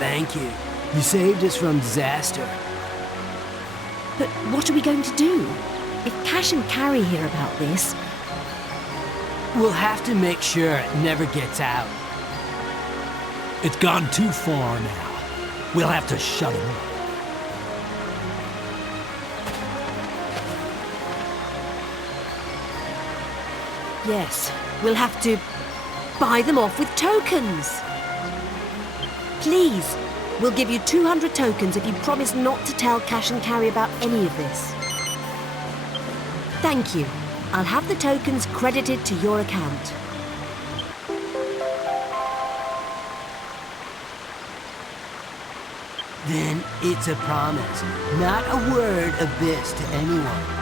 Thank you. You saved us from disaster. But what are we going to do? If Cash and Carrie hear about this... We'll have to make sure it never gets out. It's gone too far now. We'll have to shut him up. Yes, we'll have to buy them off with tokens. Please, we'll give you 200 tokens if you promise not to tell Cash and Carrie about any of this. Thank you. I'll have the tokens credited to your account. Then it's a promise. Not a word of this to anyone.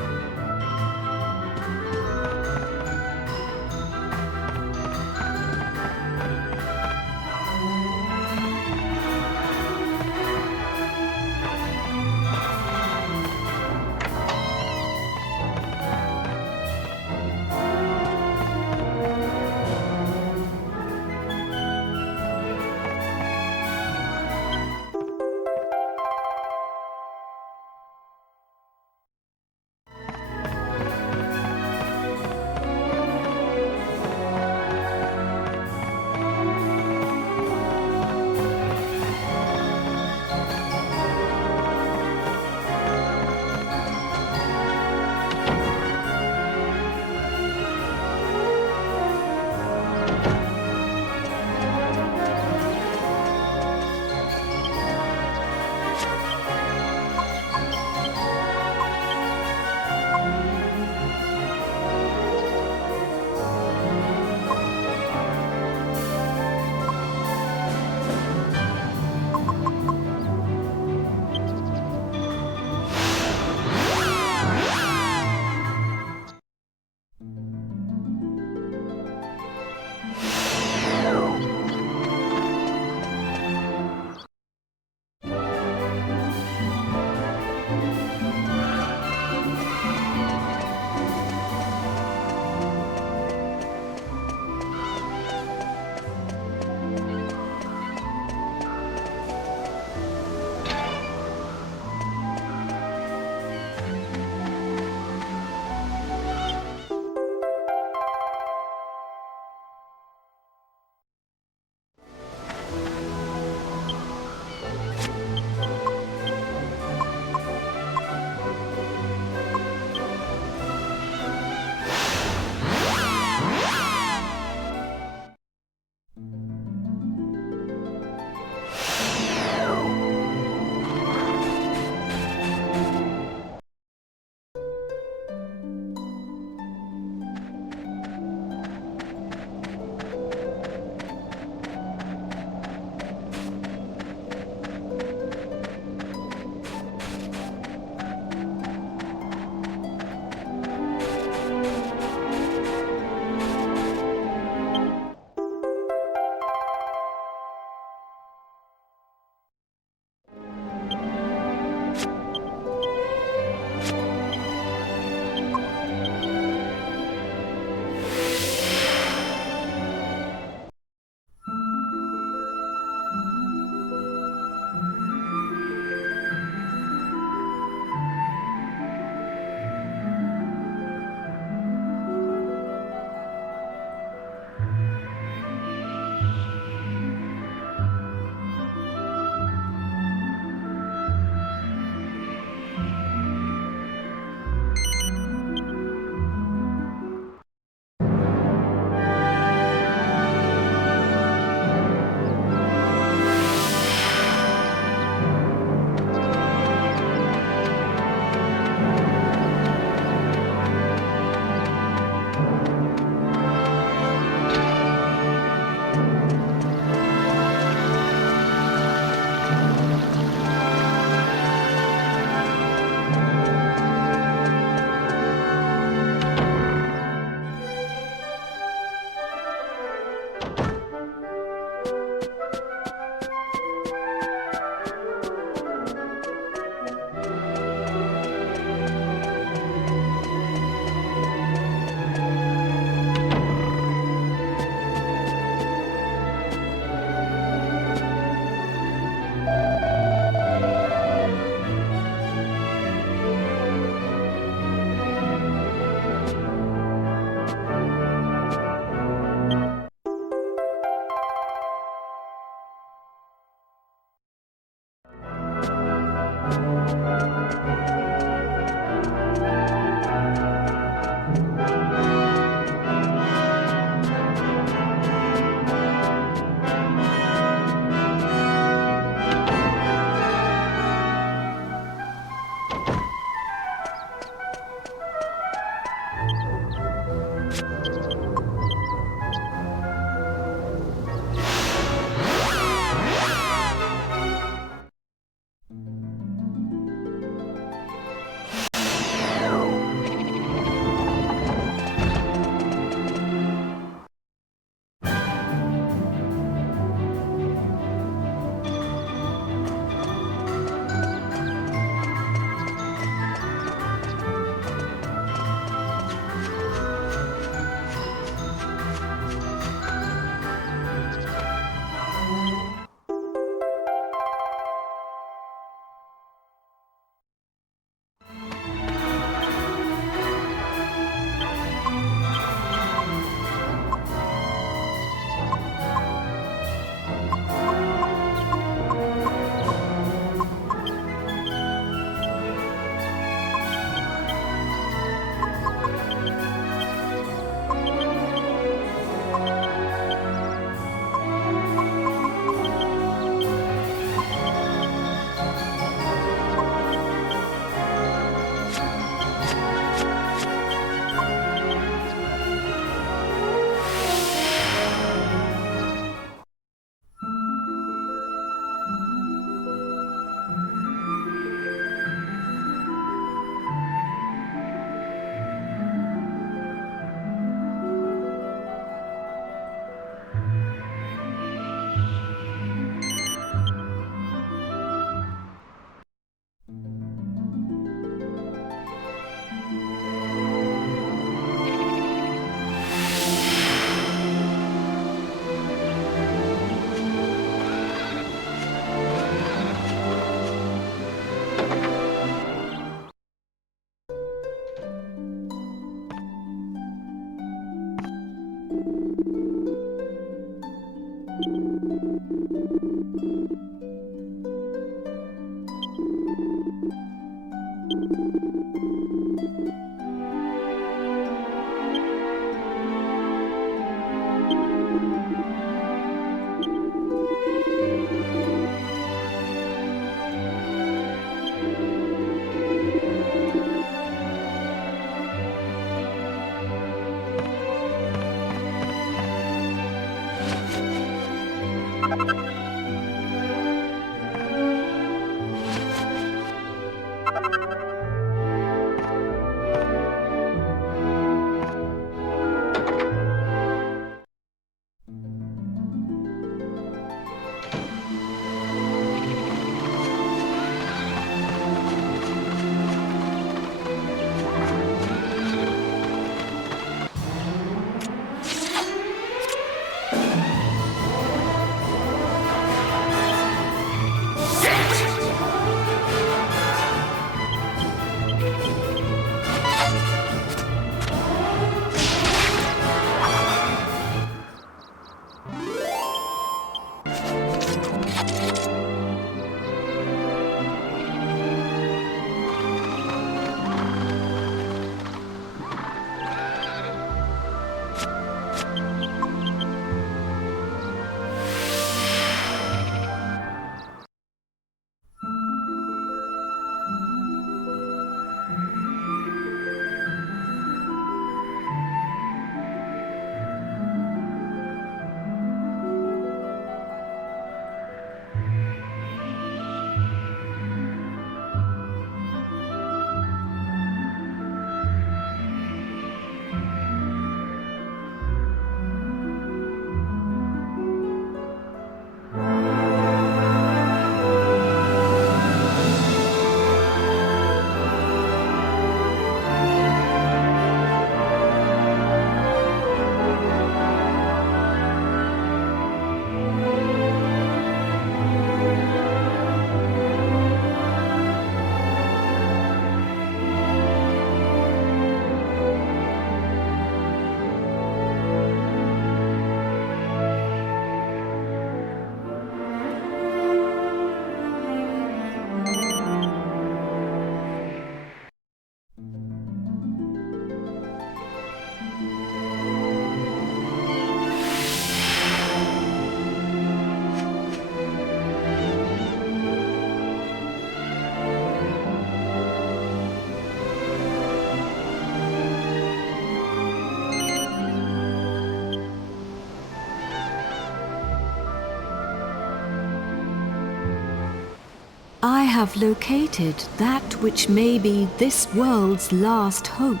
I have located that which may be this world's last hope.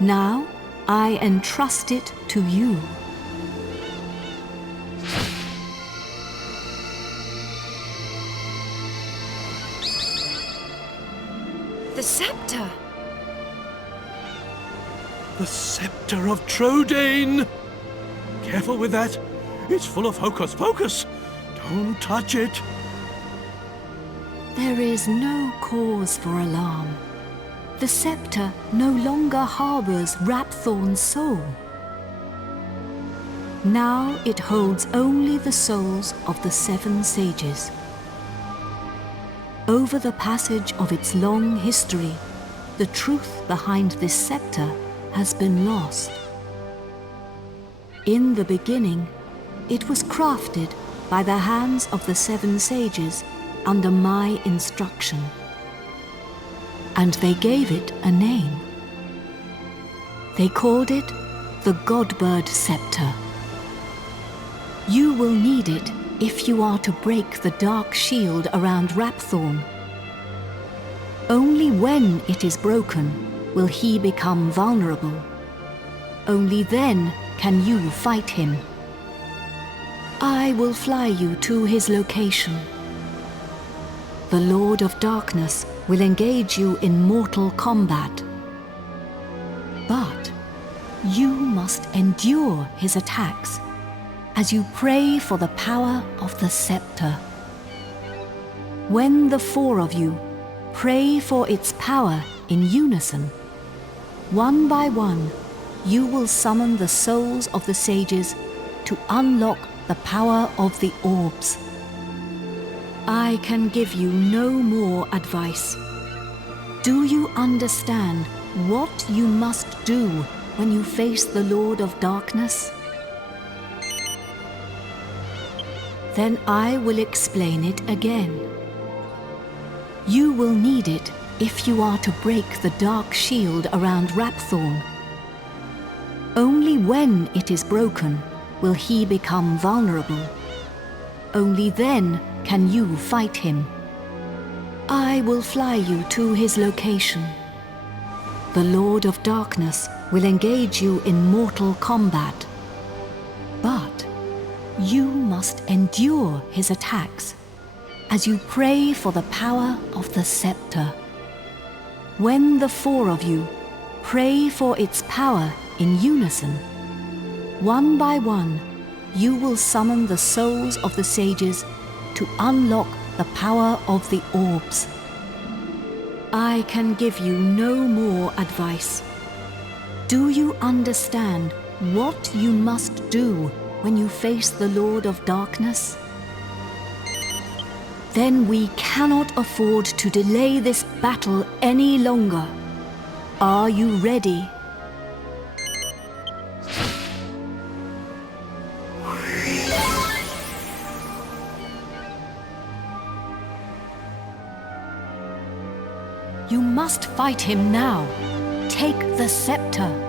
Now I entrust it to you. The scepter! The scepter of Trodain! Careful with that. It's full of hocus pocus. Don't touch it. There is no cause for alarm. The scepter no longer harbors Rapthorn's soul. Now it holds only the souls of the 7 sages. Over the passage of its long history, the truth behind this scepter has been lost. In the beginning, it was crafted by the hands of the 7 sages under my instruction. And they gave it a name. They called it the Godbird Scepter. You will need it if you are to break the dark shield around Rapthorn. Only when it is broken will he become vulnerable. Only then can you fight him. I will fly you to his location. The Lord of Darkness will engage you in mortal combat. But you must endure his attacks as you pray for the power of the scepter. When the 4 of you pray for its power in unison, one by one, you will summon the souls of the sages to unlock the power of the orbs. I can give you no more advice. Do you understand what you must do when you face the Lord of Darkness? Then I will explain it again. You will need it if you are to break the dark shield around Rapthorn. Only when it is broken will he become vulnerable. Only then can you fight him. I will fly you to his location. The Lord of Darkness will engage you in mortal combat. But you must endure his attacks as you pray for the power of the scepter. When the four of you pray for its power in unison, one by one, you will summon the souls of the sages to unlock the power of the orbs. I can give you no more advice. Do you understand what you must do when you face the Lord of Darkness? Then we cannot afford to delay this battle any longer. Are you ready? You must fight him now. Take the scepter.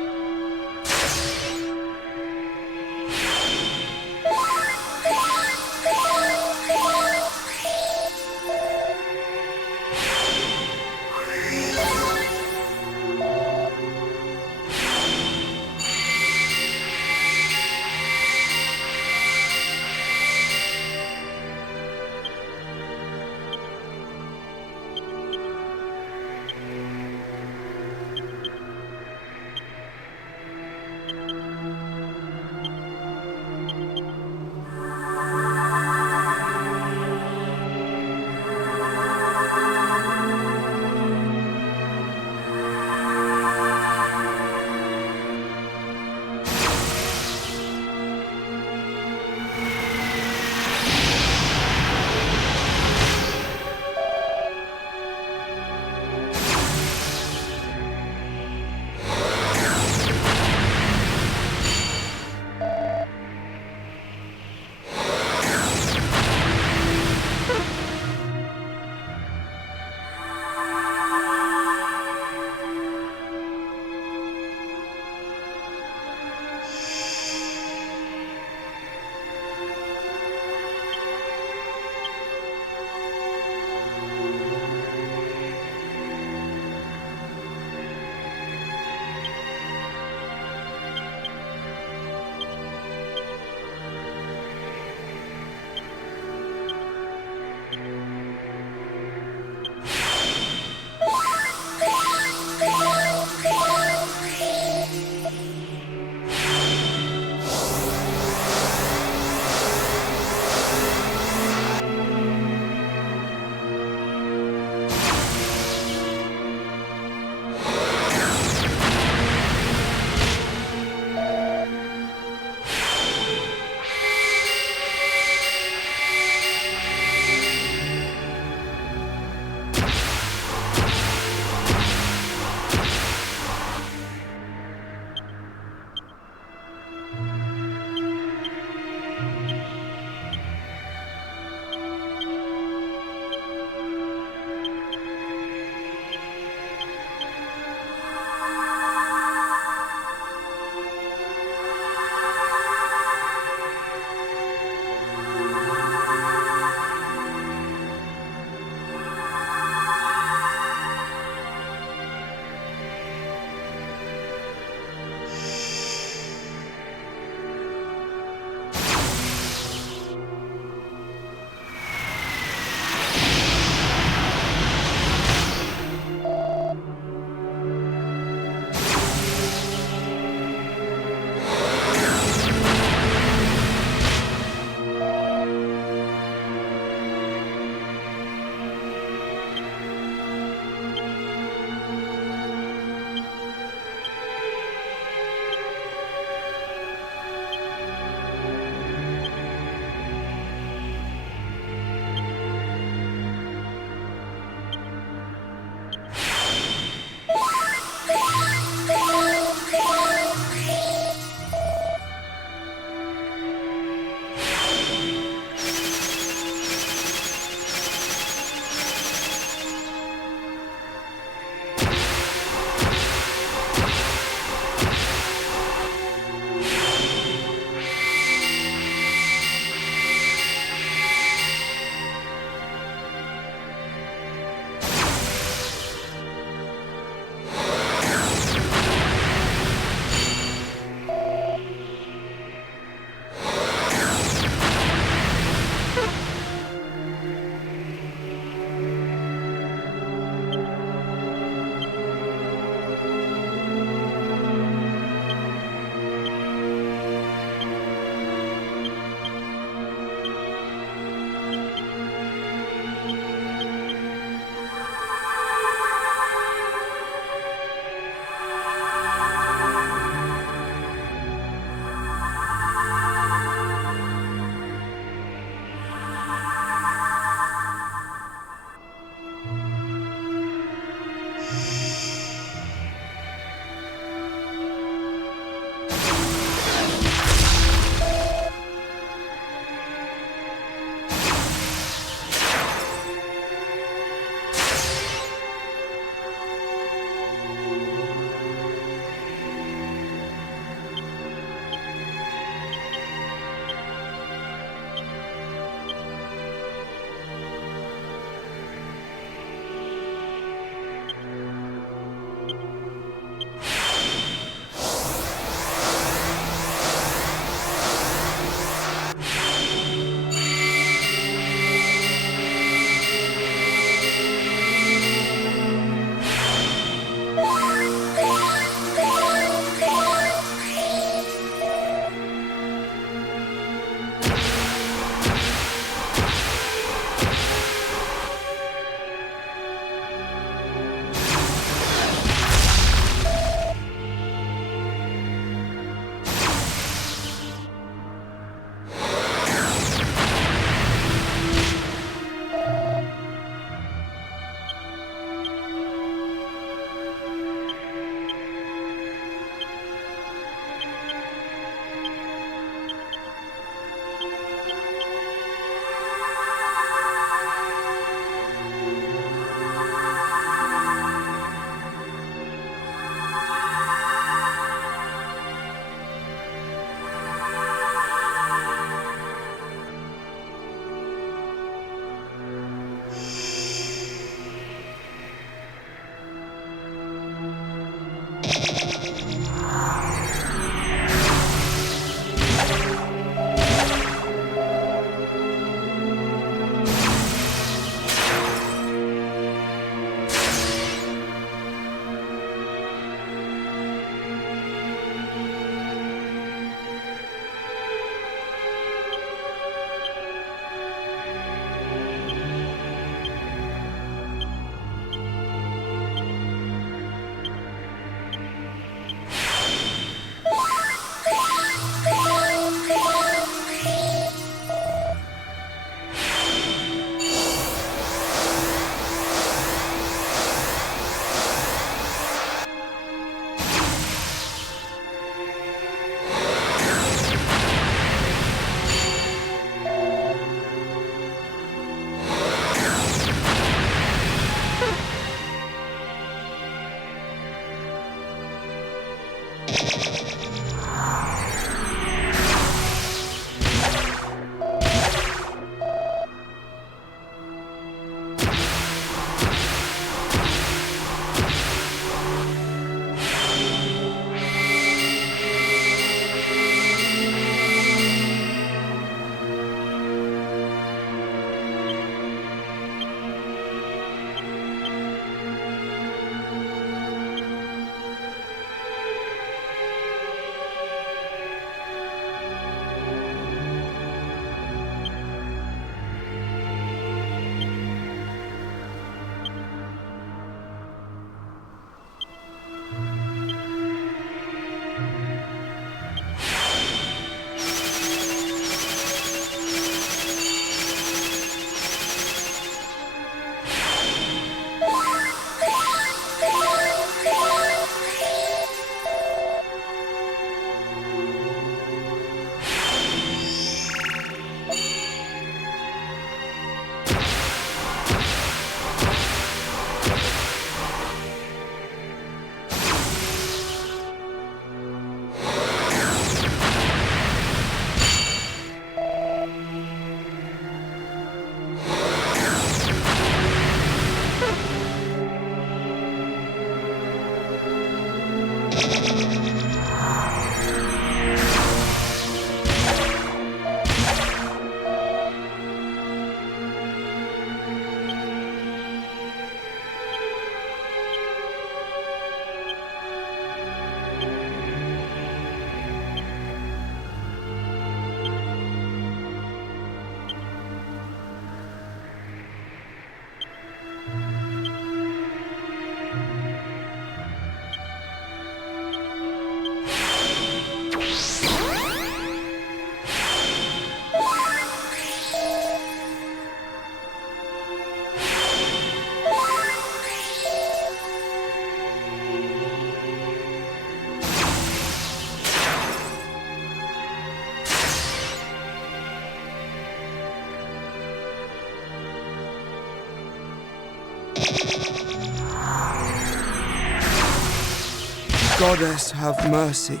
Goddess, have mercy.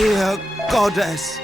Dear Goddess.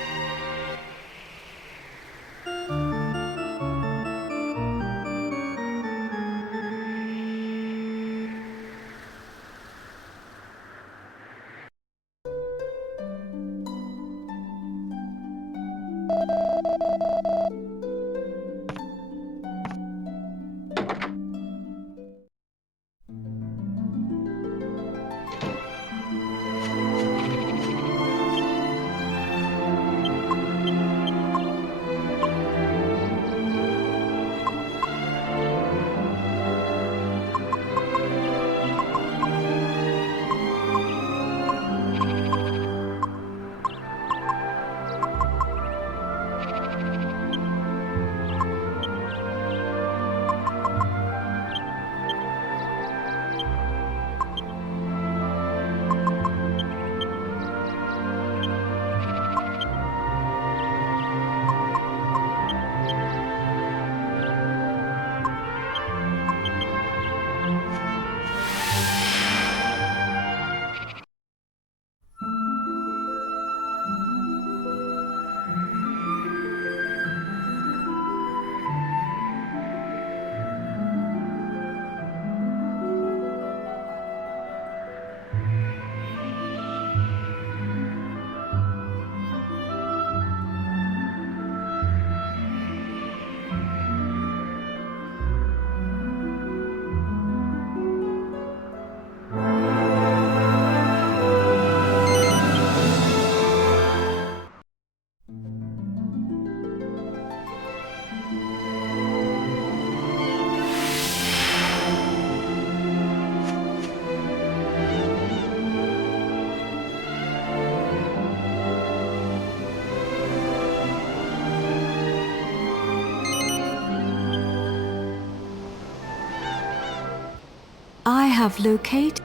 I have located.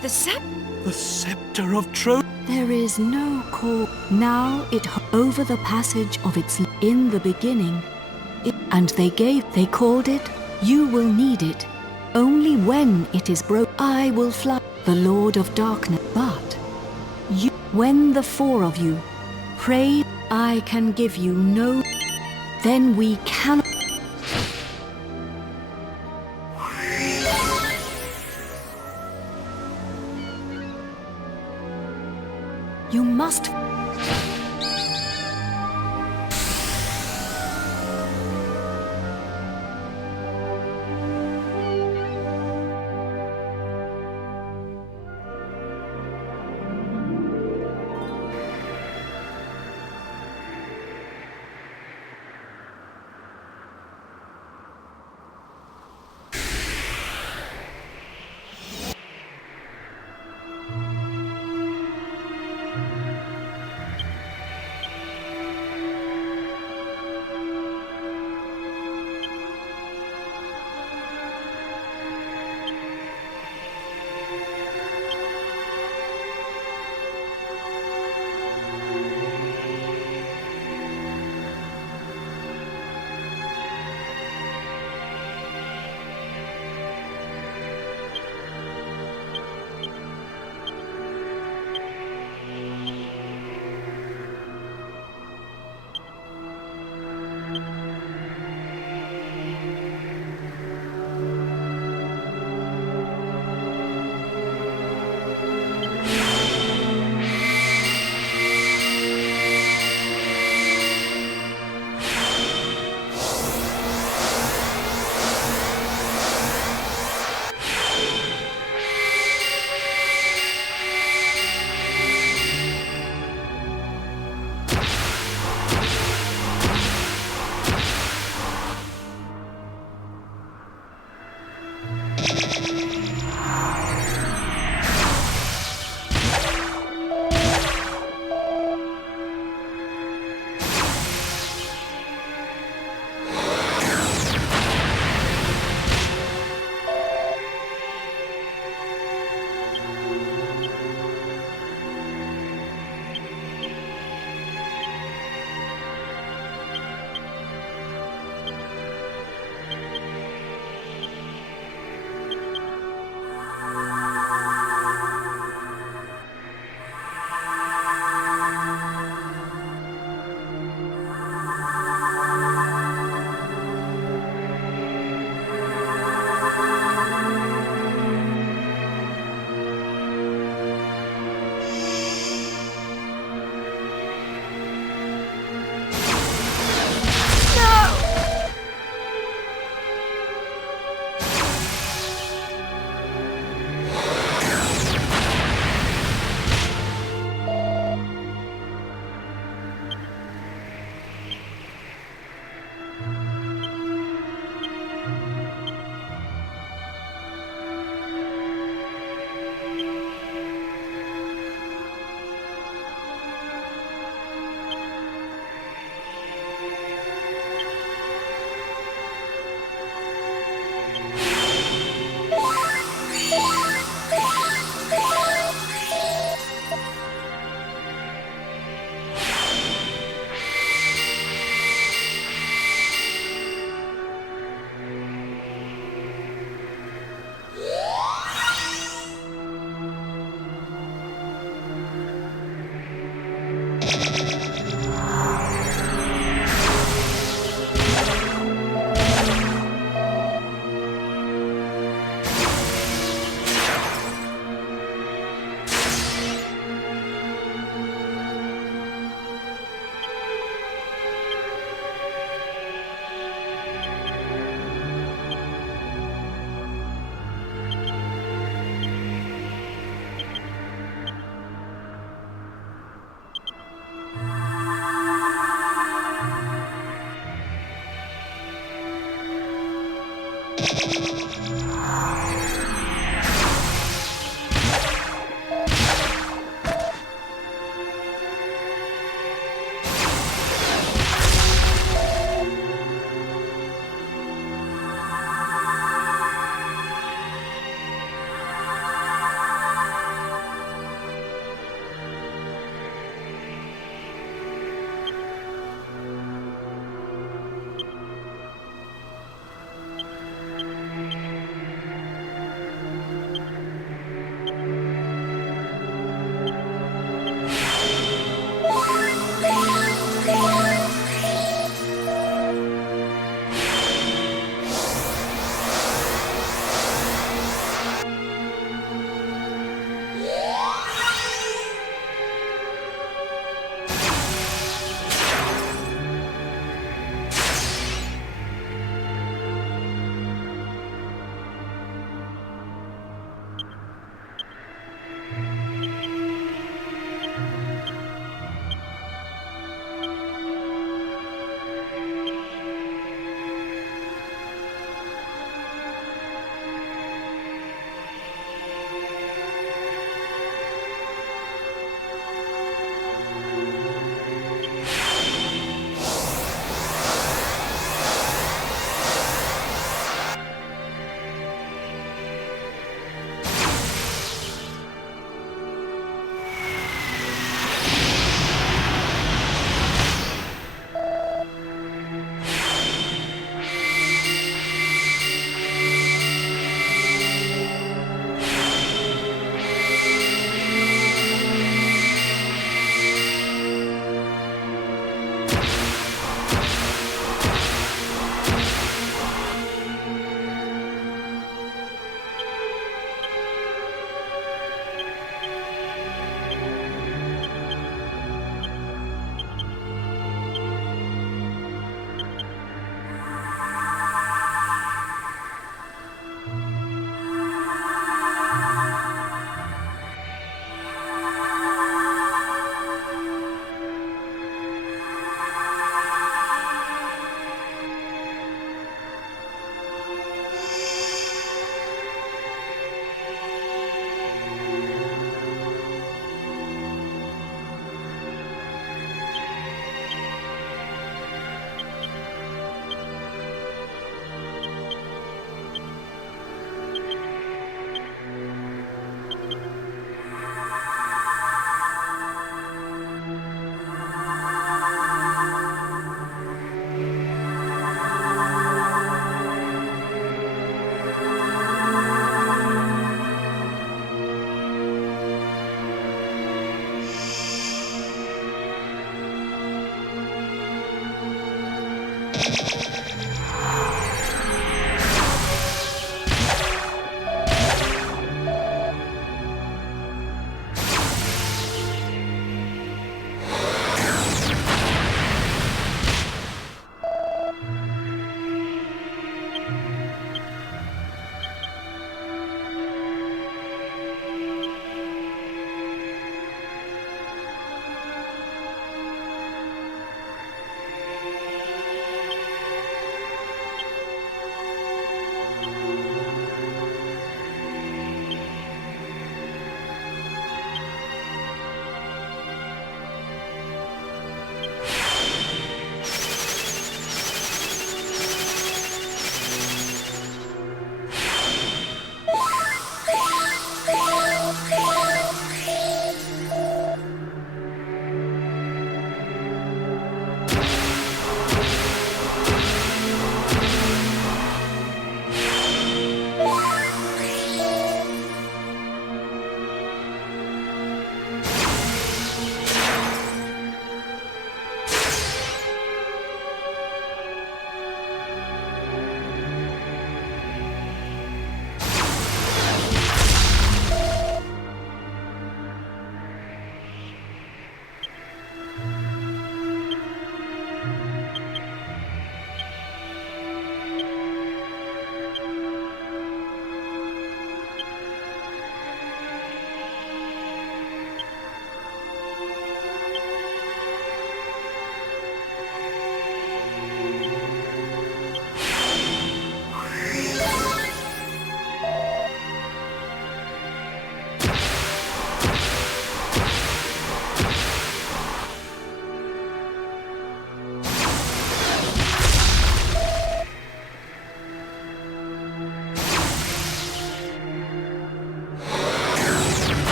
The The scepter of Trodain. There is no call. Now it over the passage of its in the beginning. And they called it, you will need it. Only when it is broke, I will fly. The Lord of Darkness. But you, when the four of you pray, I can give you no. Then we cannot. You must.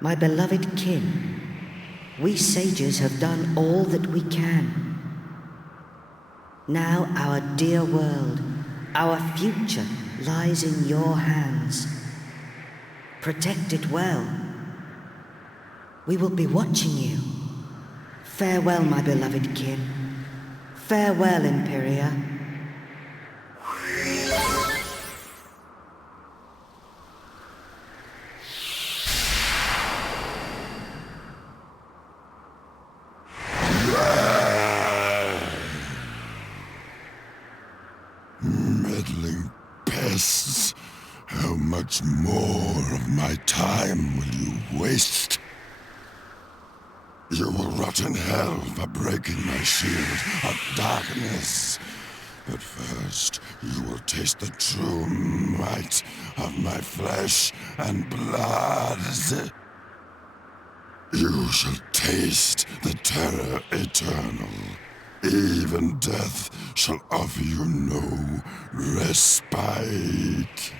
My beloved kin, we sages have done all that we can. Now our dear world, our future lies in your hands. Protect it well. We will be watching you. Farewell, my beloved kin. Farewell, Imperia. Meddling pests, how much more of my time will you waste? You will rot in hell for breaking my shield of darkness. But first, you will taste the true might of my flesh and blood. You shall taste the terror eternal. Even death shall offer you no respite.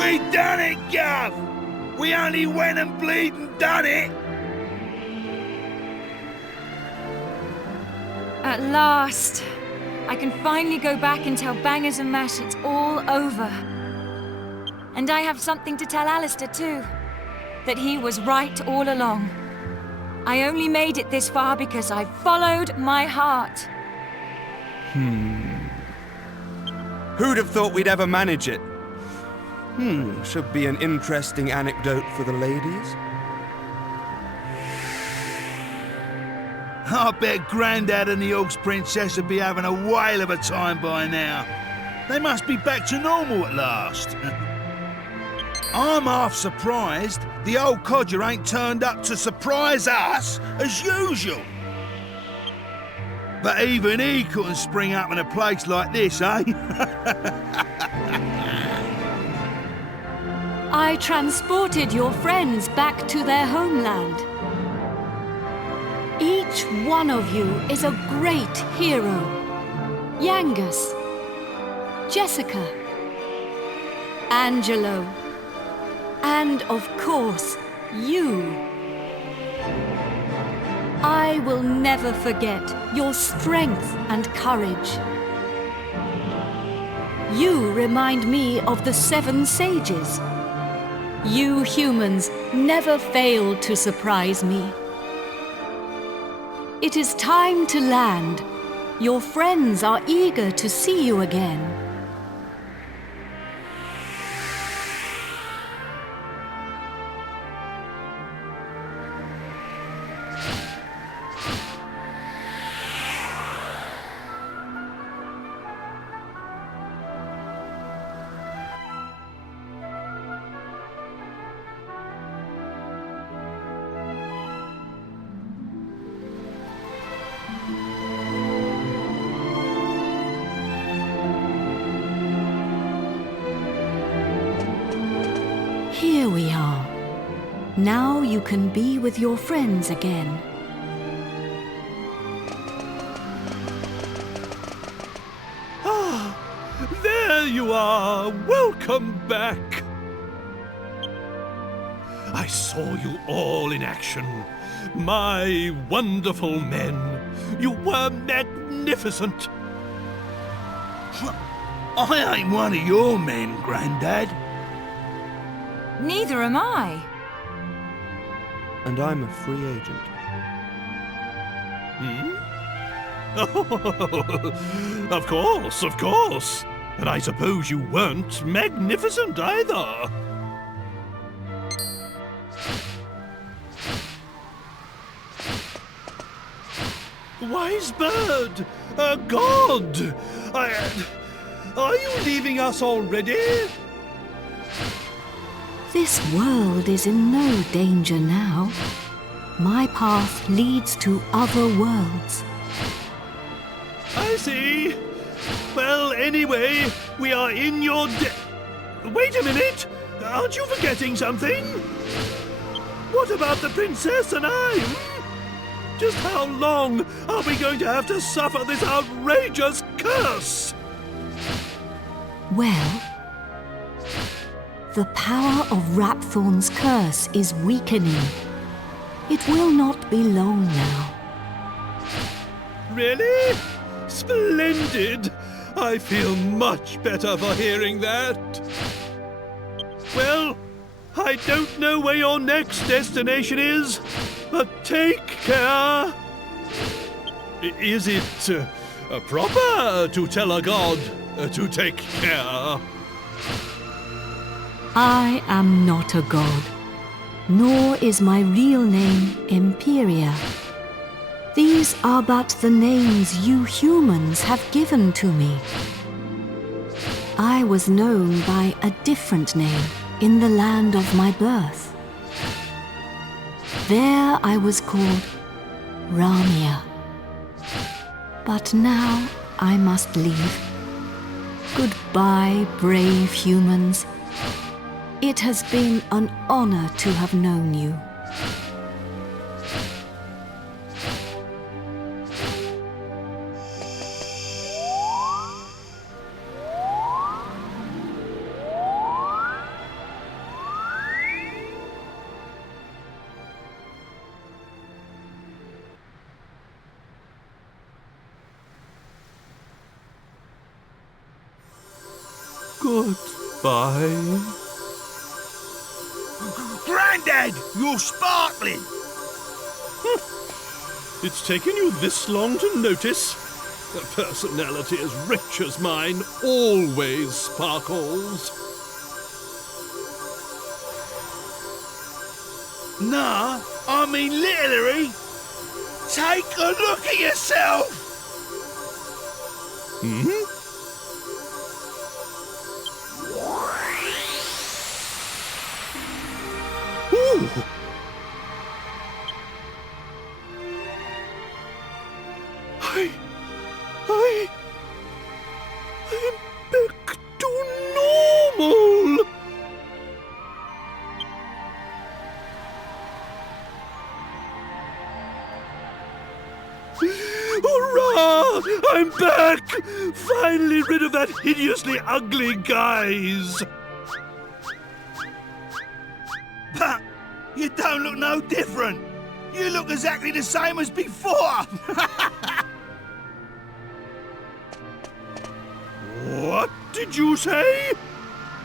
We done it, Gov! We only went and bleeding done it! At last, I can finally go back and tell Bangers and Mash it's all over. And I have something to tell Alistair too. That he was right all along. I only made it this far because I followed my heart. Who'd have thought we'd ever manage it? Should be an interesting anecdote for the ladies. I bet Grandad and the Orcs Princess would be having a whale of a time by now. They must be back to normal at last. I'm half surprised the old codger ain't turned up to surprise us as usual. But even he couldn't spring up in a place like this, eh? I transported your friends back to their homeland. Each one of you is a great hero. Yangus, Jessica, Angelo, and of course, you. I will never forget your strength and courage. You remind me of the 7 sages. You humans never fail to surprise me. It is time to land. Your friends are eager to see you again. Here we are. Now you can be with your friends again. There you are! Welcome back! I saw you all in action. My wonderful men. You were magnificent. I ain't one of your men, Grandad. Neither am I. And I'm a free agent. Oh, of course. And I suppose you weren't magnificent either. Wise bird! A god! Are you leaving us already? This world is in no danger now. My path leads to other worlds. I see. Well, anyway, we are in your Wait a minute! Aren't you forgetting something? What about the princess and I? Just how long are we going to have to suffer this outrageous curse? Well, the power of Rapthorn's curse is weakening. It will not be long now. Really? Splendid! I feel much better for hearing that. Well, I don't know where your next destination is, but take care. Is it proper to tell a god to take care? I am not a god, nor is my real name Imperia. These are but the names you humans have given to me. I was known by a different name in the land of my birth. There I was called Ramia. But now I must leave. Goodbye, brave humans. It has been an honor to have known you. Goodbye. Grandad, you're sparkling! It's taken you this long to notice? A personality as rich as mine always sparkles. Nah, I mean literally. Take a look at yourself! Hmm? Ooh! I am back to normal! Hurrah! I'm back! Finally rid of that hideously ugly guise! But you don't look no different. You look exactly the same as before. What did you say?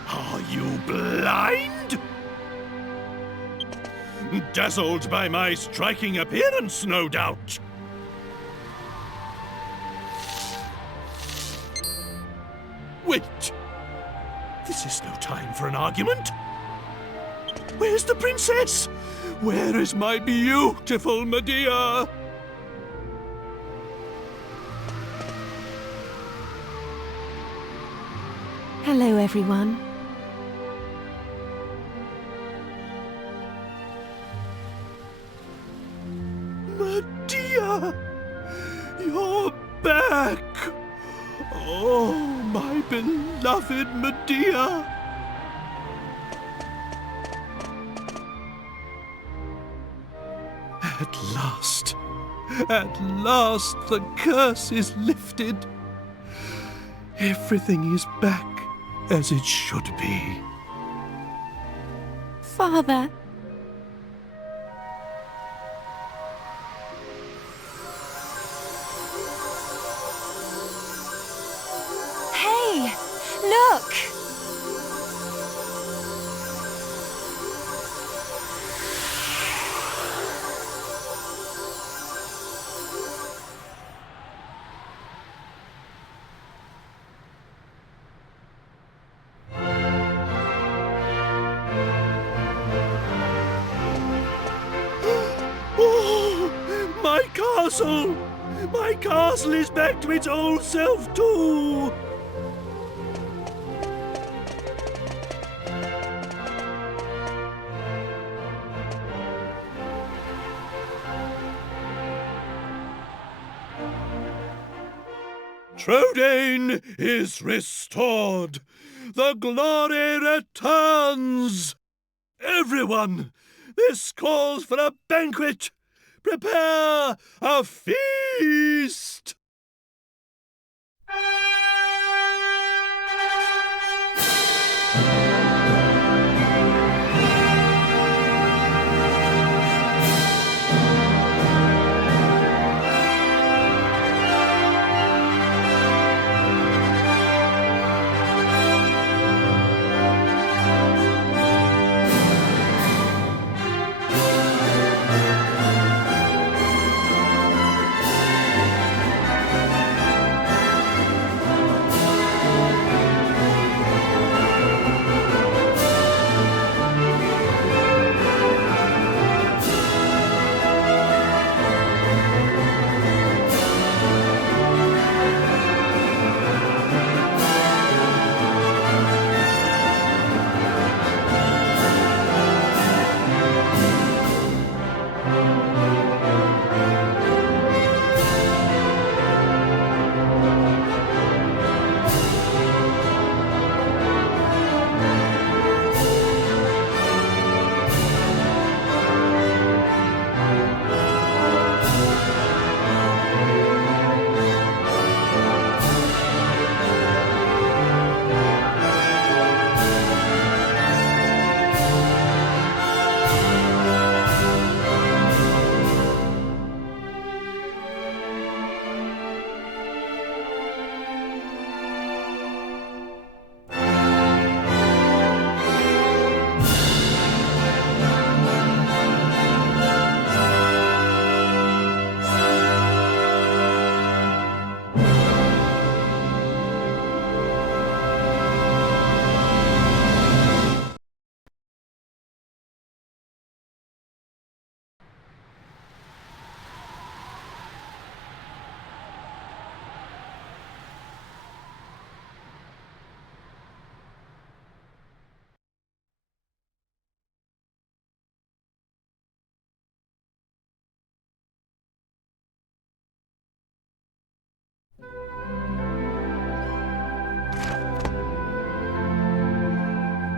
Are you blind? Dazzled by my striking appearance, no doubt. Wait! This is no time for an argument. Where's the princess? Where is my beautiful Medea? Hello, everyone. Medea! You're back! Oh, my beloved Medea! At last the curse is lifted. Everything is back as it should be. Father, Hey, look! Oh, my castle! My castle is back to its old self too! Trodain is restored! The glory returns! Everyone, this calls for a banquet! Prepare a feast!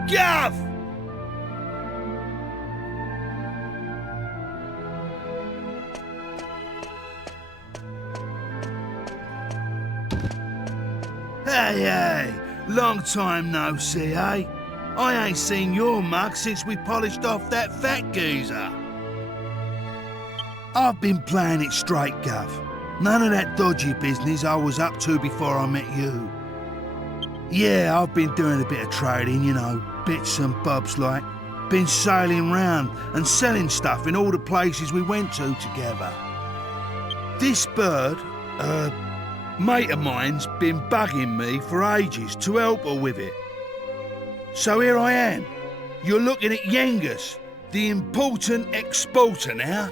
Gav! Hey, long time no see, eh? I ain't seen your mug since we polished off that fat geezer. I've been playing it straight, Gav. None of that dodgy business I was up to before I met you. Yeah, I've been doing a bit of trading, you know, bits and bobs like. Been sailing round and selling stuff in all the places we went to together. This bird, mate of mine's been bugging me for ages to help her with it. So here I am. You're looking at Yengus, the important exporter now.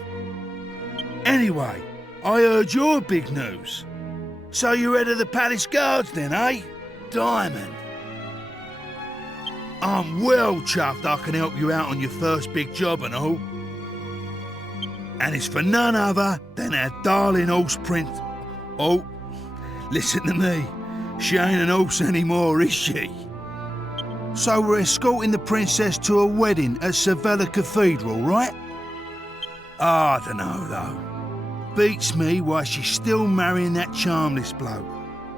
Anyway, I heard your big news. So you're head of the palace guards then, eh? Diamond. I'm well chuffed I can help you out on your first big job and all. And it's for none other than our darling horse prince. Oh, listen to me. She ain't an horse anymore, is she? So we're escorting the princess to a wedding at Sevilla Cathedral, right? I don't know, though. Beats me why she's still marrying that charmless bloke,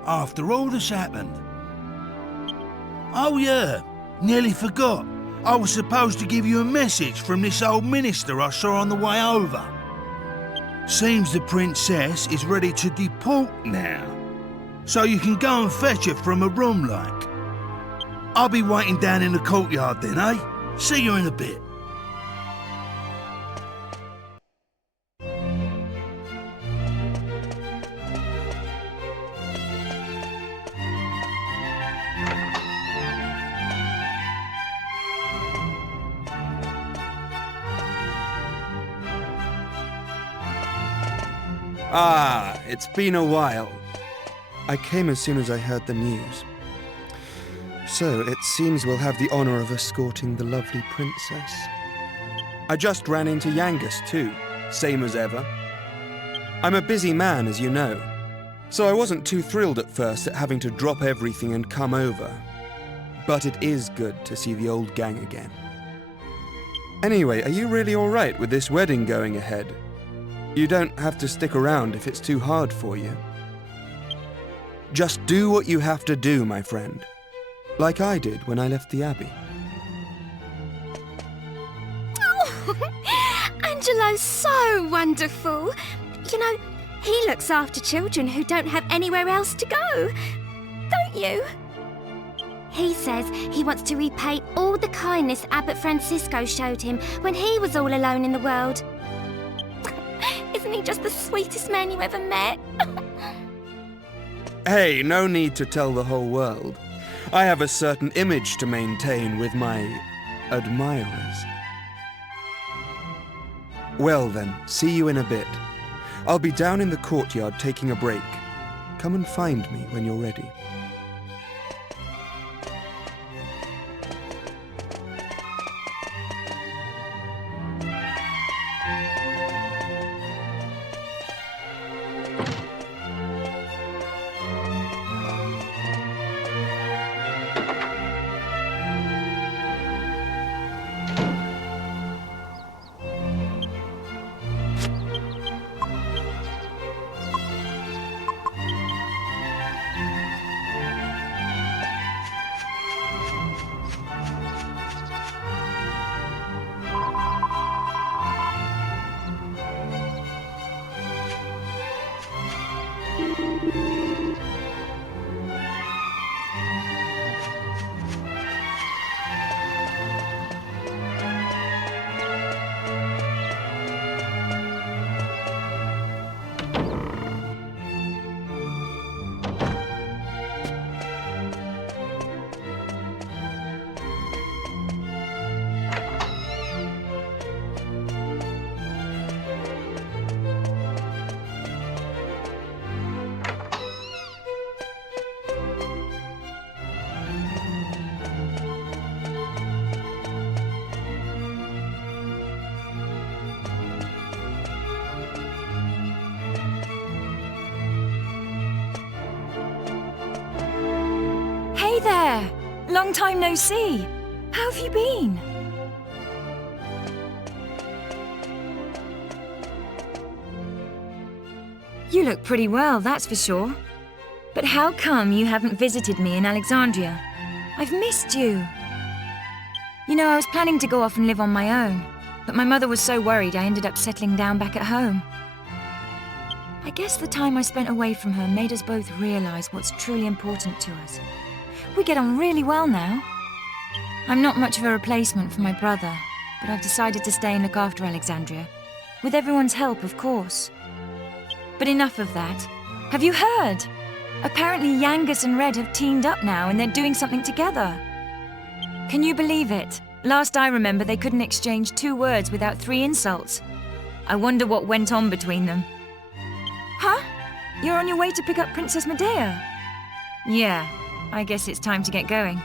after all that's happened. Oh yeah, nearly forgot. I was supposed to give you a message from this old minister I saw on the way over. Seems the princess is ready to deport now, so you can go and fetch her from a room like. I'll be waiting down in the courtyard then, eh? See you in a bit. Ah, it's been a while. I came as soon as I heard the news. So, it seems we'll have the honor of escorting the lovely princess. I just ran into Yangus too, same as ever. I'm a busy man, as you know, so I wasn't too thrilled at first at having to drop everything and come over. But it is good to see the old gang again. Anyway, are you really alright with this wedding going ahead? You don't have to stick around if it's too hard for you. Just do what you have to do, my friend. Like I did when I left the Abbey. Oh, Angelo's so wonderful. You know, he looks after children who don't have anywhere else to go. Don't you? He says he wants to repay all the kindness Abbot Francisco showed him when he was all alone in the world. Isn't he just the sweetest man you ever met? Hey, no need to tell the whole world. I have a certain image to maintain with my admirers. Well then, see you in a bit. I'll be down in the courtyard taking a break. Come and find me when you're ready. Hey there! Long time no see. How have you been? You look pretty well, that's for sure. But how come you haven't visited me in Alexandria? I've missed you. You know, I was planning to go off and live on my own, but my mother was so worried I ended up settling down back at home. I guess the time I spent away from her made us both realize what's truly important to us. We get on really well now. I'm not much of a replacement for my brother, but I've decided to stay and look after Alexandria. With everyone's help, of course. But enough of that. Have you heard? Apparently Yangus and Red have teamed up now and they're doing something together. Can you believe it? Last I remember, they couldn't exchange 2 words without 3 insults. I wonder what went on between them. Huh? You're on your way to pick up Princess Medea? Yeah, I guess it's time to get going.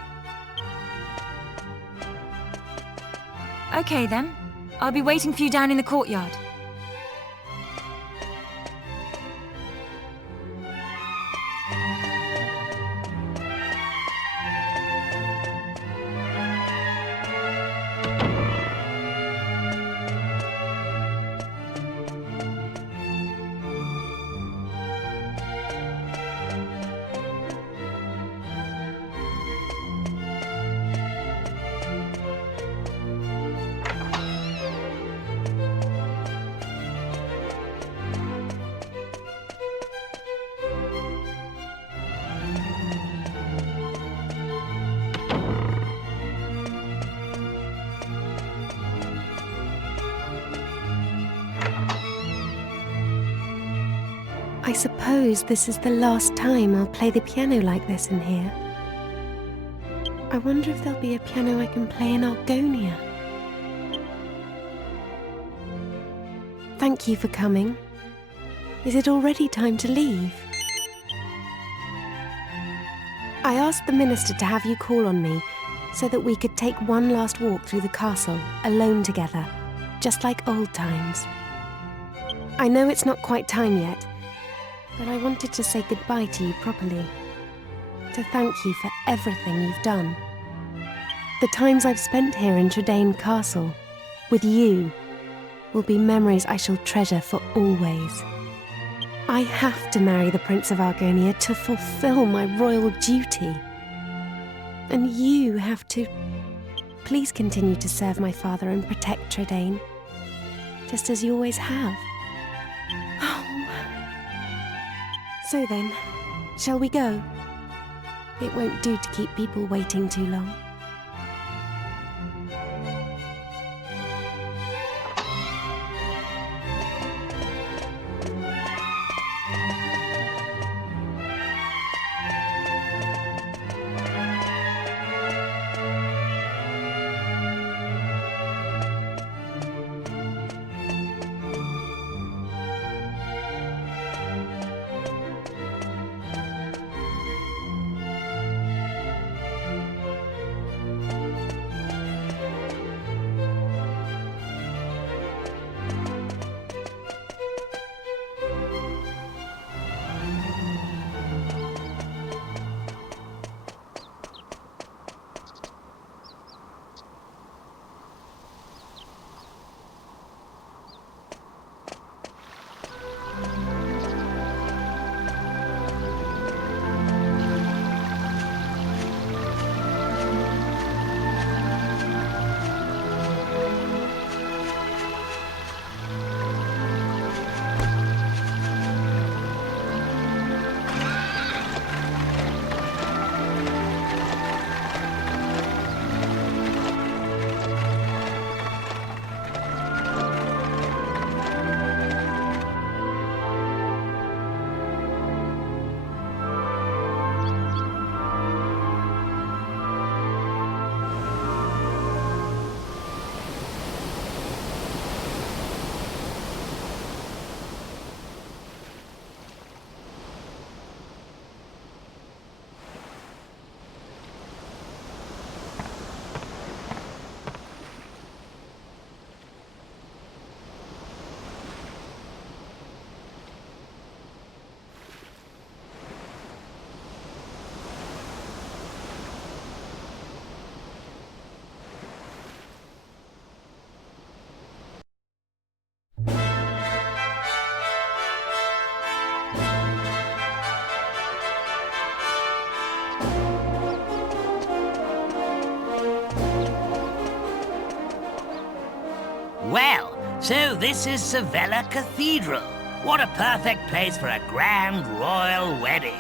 Okay then. I'll be waiting for you down in the courtyard. I suppose this is the last time I'll play the piano like this in here. I wonder if there'll be a piano I can play in Argonia. Thank you for coming. Is it already time to leave? I asked the minister to have you call on me so that we could take one last walk through the castle, alone together, just like old times. I know it's not quite time yet, but I wanted to say goodbye to you properly, to thank you for everything you've done. The times I've spent here in Tredain Castle, with you, will be memories I shall treasure for always. I have to marry the Prince of Argonia to fulfill my royal duty. And you have to... Please continue to serve my father and protect Tredain, just as you always have. So then, shall we go? It won't do to keep people waiting too long. Well, so this is Sevilla Cathedral. What a perfect place for a grand royal wedding.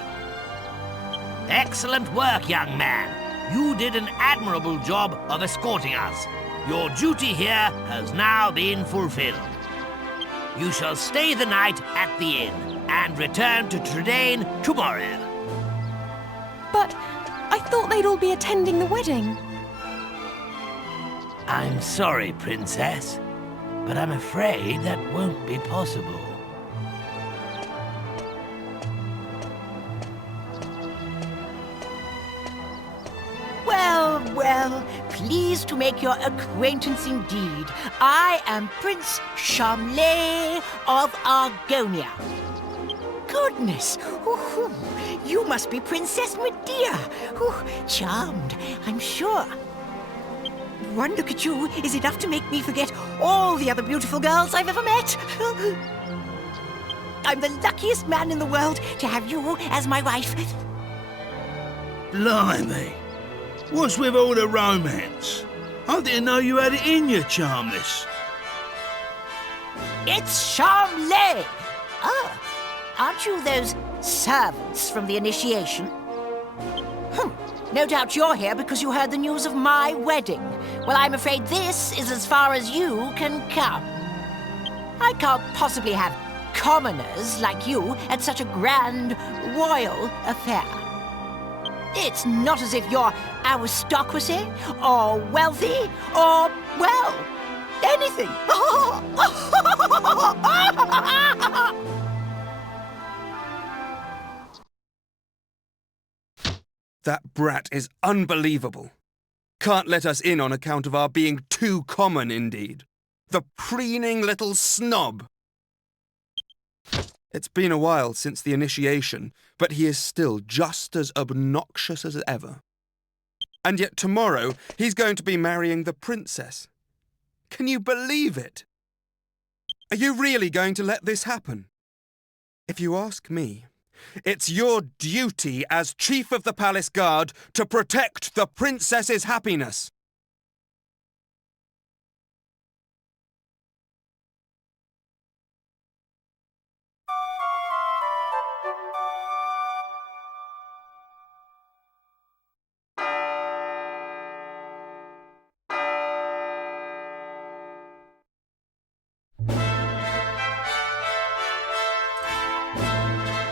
Excellent work, young man. You did an admirable job of escorting us. Your duty here has now been fulfilled. You shall stay the night at the inn and return to Tredain tomorrow. But I thought they'd all be attending the wedding. I'm sorry, Princess, but I'm afraid that won't be possible. Well, pleased to make your acquaintance indeed. I am Prince Charmley of Argonia. Goodness, you must be Princess Medea. Charmed, I'm sure. One look at you is enough to make me forget all the other beautiful girls I've ever met. I'm the luckiest man in the world to have you as my wife. Blimey. What's with all the romance? I didn't know you had it in you, Charmless. It's Charmley. Oh, aren't you those servants from the initiation? No doubt you're here because you heard the news of my wedding. Well, I'm afraid this is as far as you can come. I can't possibly have commoners like you at such a grand royal affair. It's not as if you're aristocracy, or wealthy, or, well, anything. That brat is unbelievable. Can't let us in on account of our being too common, indeed. The preening little snob. It's been a while since the initiation, but he is still just as obnoxious as ever. And yet tomorrow he's going to be marrying the princess. Can you believe it? Are you really going to let this happen? If you ask me, it's your duty as Chief of the Palace Guard to protect the princess's happiness.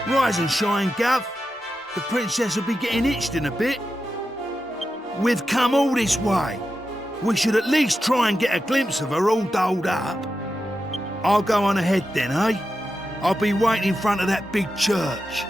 Rise and shine, Gov. The princess will be getting itched in a bit. We've come all this way. We should at least try and get a glimpse of her all dolled up. I'll go on ahead then, eh? I'll be waiting in front of that big church.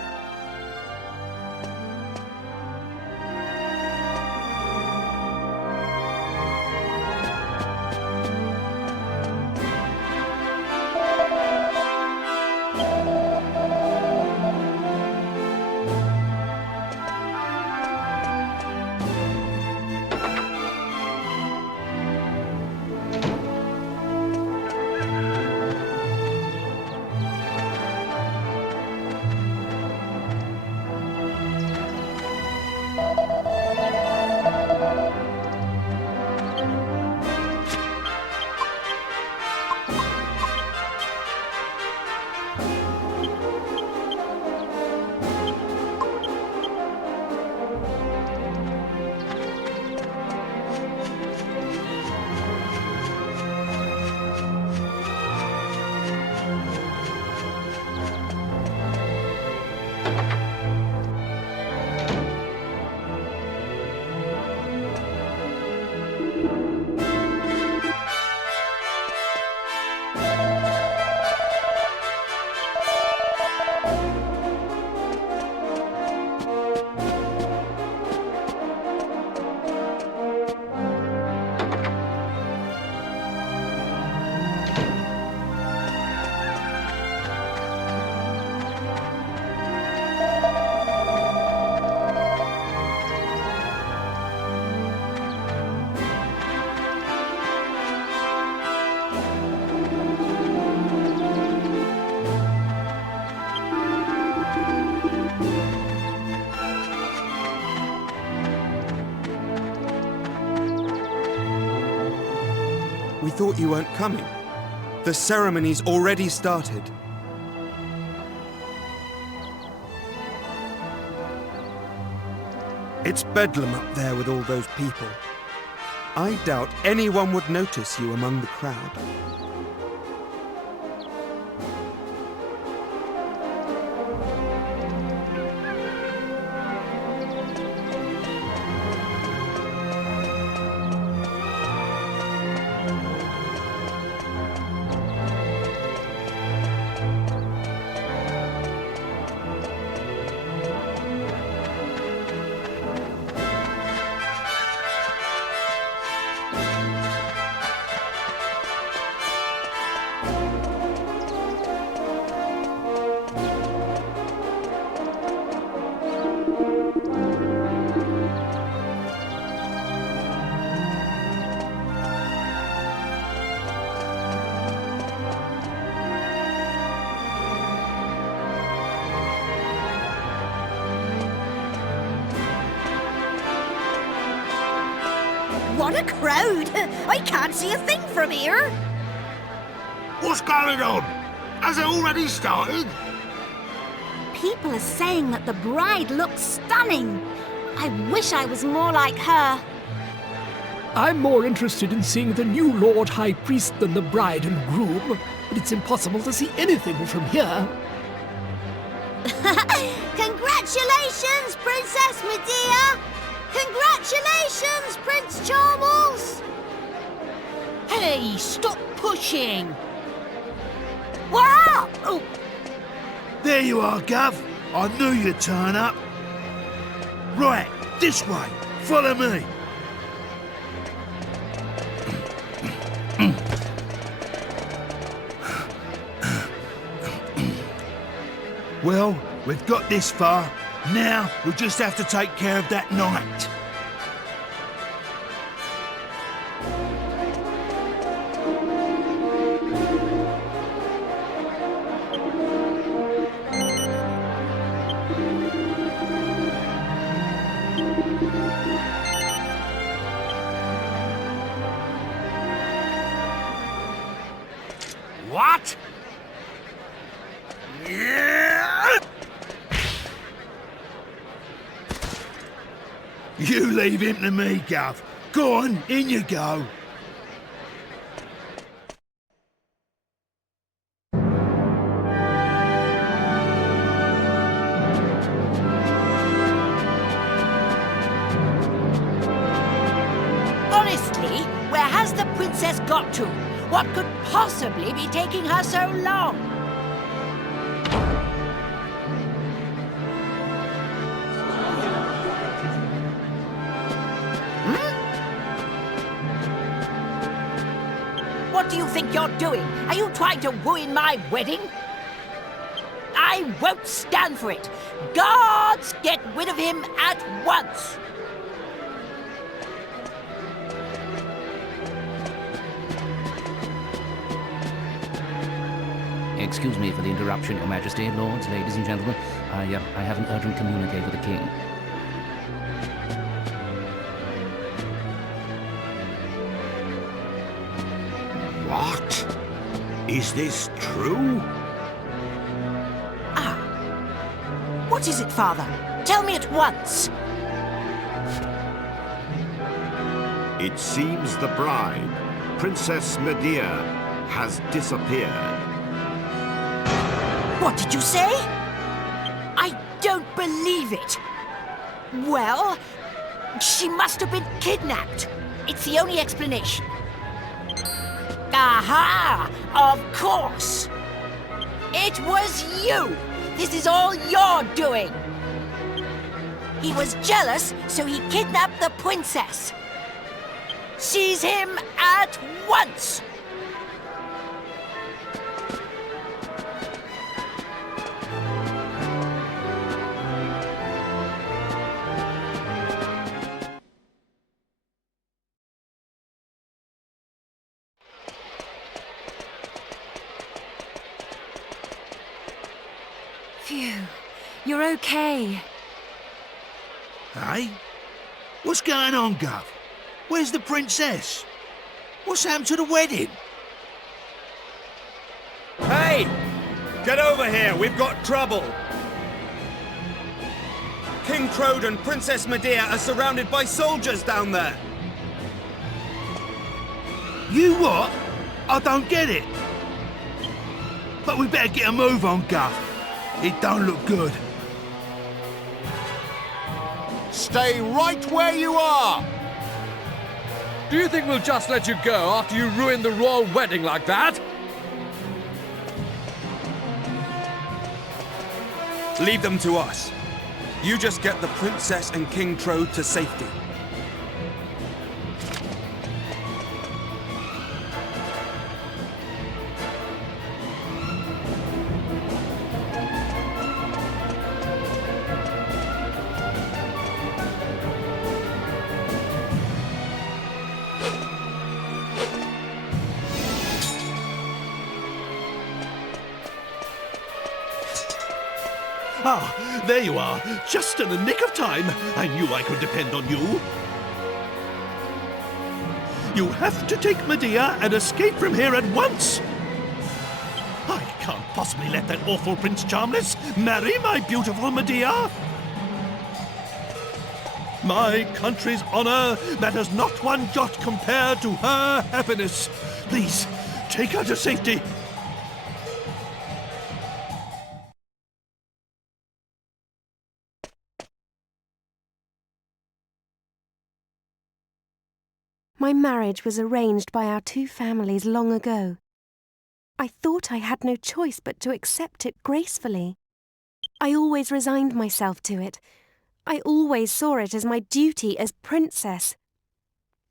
We thought you weren't coming. The ceremony's already started. It's bedlam up there with all those people. I doubt anyone would notice you among the crowd. What a crowd! I can't see a thing from here. What's going on? Has it already started? People are saying that the bride looks stunning. I wish I was more like her. I'm more interested in seeing the new Lord High Priest than the bride and groom, but it's impossible to see anything from here. Congratulations, Princess Medea! Congratulations, Prince Charles! Hey, stop pushing! Wow! Oh, There you are, Gov. I knew you'd turn up. Right, this way. Follow me. Well, we've got this far. Now we'll just have to take care of that knight. What? You leave him to me, Gov. Go on, in you go. honestly, where has the princess got to? What could possibly be taking her so long? What do you think you're doing? Are you trying to ruin my wedding? I won't stand for it. Guards, get rid of him at once. Excuse me for the interruption, Your Majesty, lords, ladies and gentlemen. I have an urgent communique with the King. What? Is this true? What is it, Father? Tell me at once. It seems the bride, Princess Medea, has disappeared. What did you say? I don't believe it. Well, she must have been kidnapped. It's the only explanation. Aha! Of course! It was you! This is all your doing! He was jealous, so he kidnapped the princess. Seize him at once! Phew. You're okay. Hey? What's going on, Gov? Where's the princess? What's happened to the wedding? Hey! Get over here, we've got trouble! King Crode and Princess Medea are surrounded by soldiers down there! You what? I don't get it. But we better get a move on, Guff. It don't look good. Stay right where you are! Do you think we'll just let you go after you ruined the royal wedding like that? Leave them to us. You just get the Princess and King Crode to safety. Ah, there you are. Just in the nick of time. I knew I could depend on you. You have to take Medea and escape from here at once. I can't possibly let that awful Prince Charmless marry my beautiful Medea. My country's honor matters not one jot compared to her happiness. Please, take her to safety. My marriage was arranged by our two families long ago. I thought I had no choice but to accept it gracefully. I always resigned myself to it. I always saw it as my duty as princess.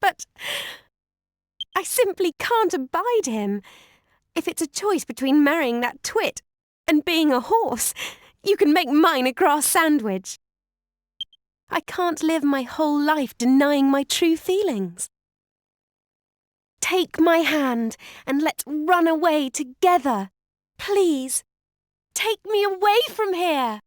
But I simply can't abide him. If it's a choice between marrying that twit and being a horse, you can make mine a grass sandwich. I can't live my whole life denying my true feelings. Take my hand and let's run away together. Please, take me away from here.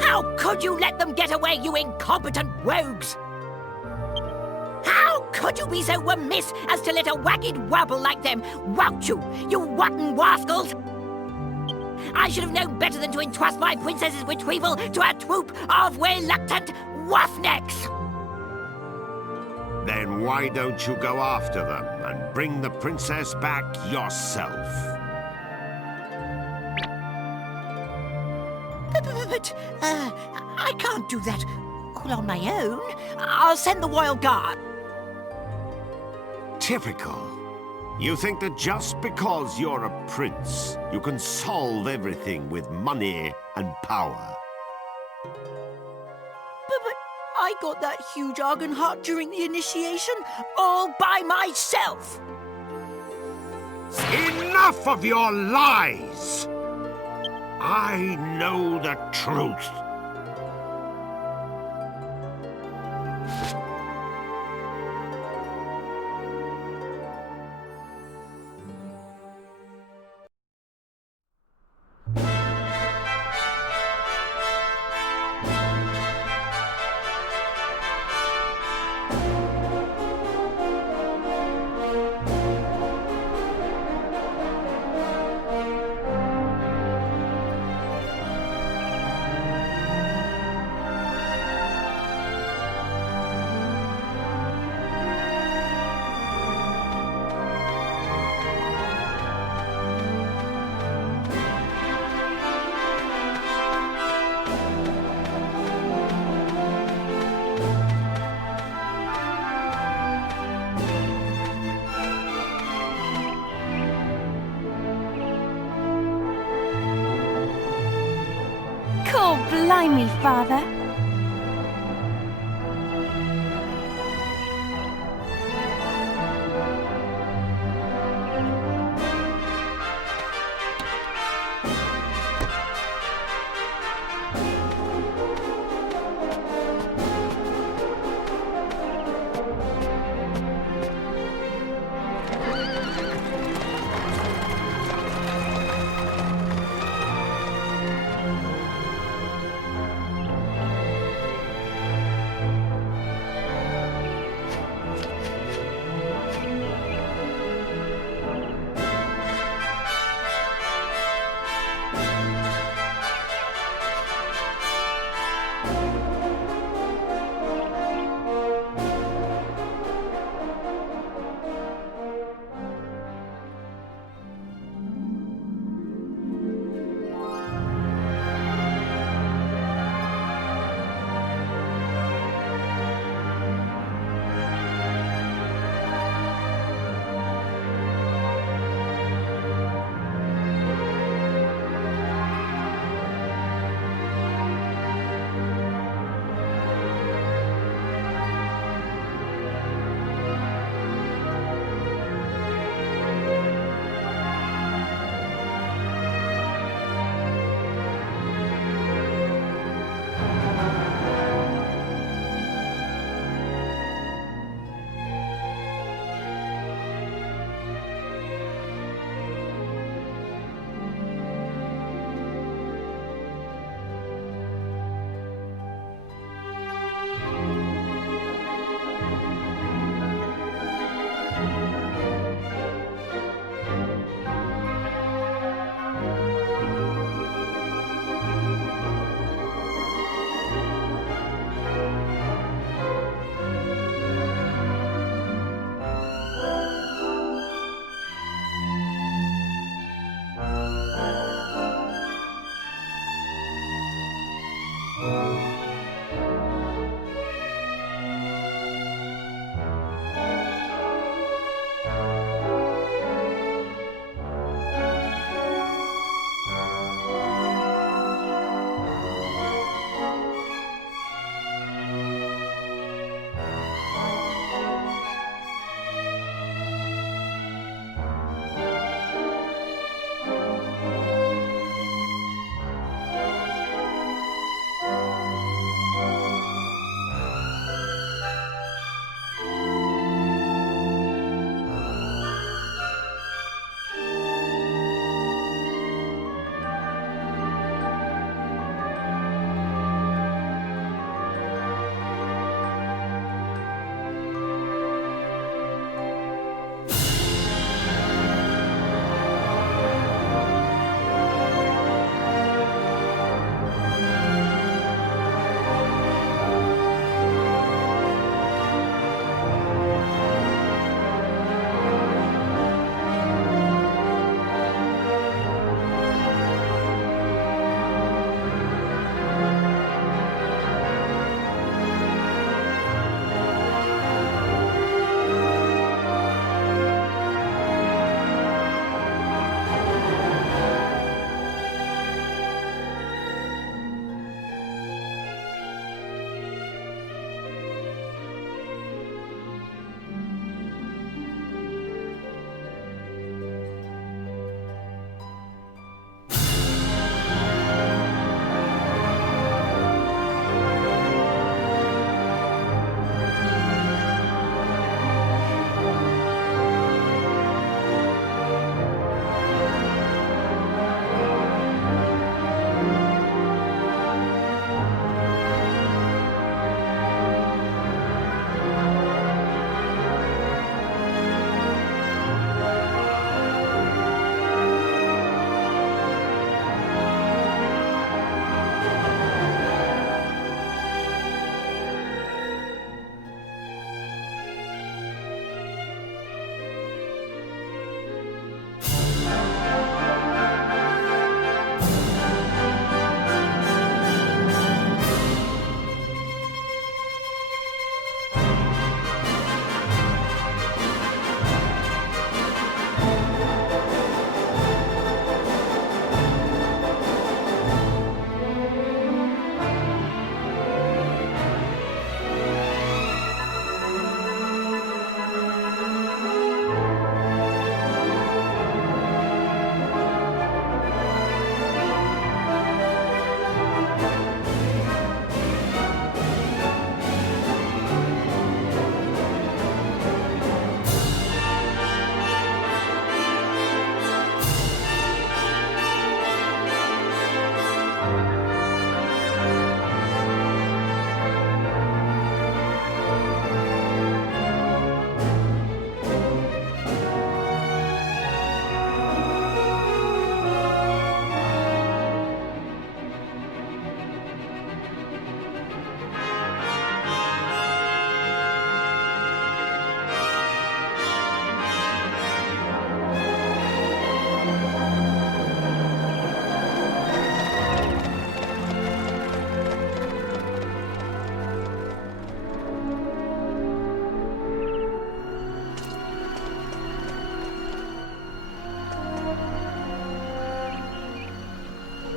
How could you let them get away, you incompetent rogues? How could you be so remiss as to let a wagged wabble like them wout you, you rotten rascals? I should have known better than to entrust my princess's retrieval to a troop of reluctant roughnecks. Then why don't you go after them and bring the princess back yourself? But I can't do that all on my own. I'll send the royal guard. Typical. You think that just because you're a prince, you can solve everything with money and power. But I got that huge argon heart during the initiation all by myself. Enough of your lies! I know the truth. Blimey, Father.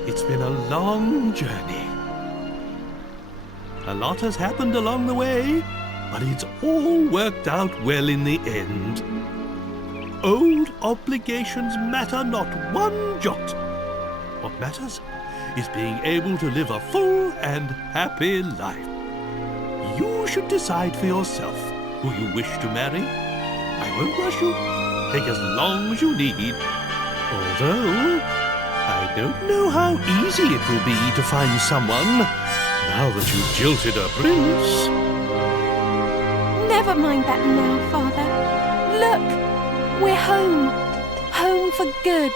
It's been a long journey. A lot has happened along the way, but it's all worked out well in the end. Old obligations matter not one jot. What matters is being able to live a full and happy life. You should decide for yourself who you wish to marry. I won't rush you. Take as long as you need. Although, I don't know how easy it will be to find someone now that you've jilted a prince. Never mind that now, Father. Look, we're home. Home for good.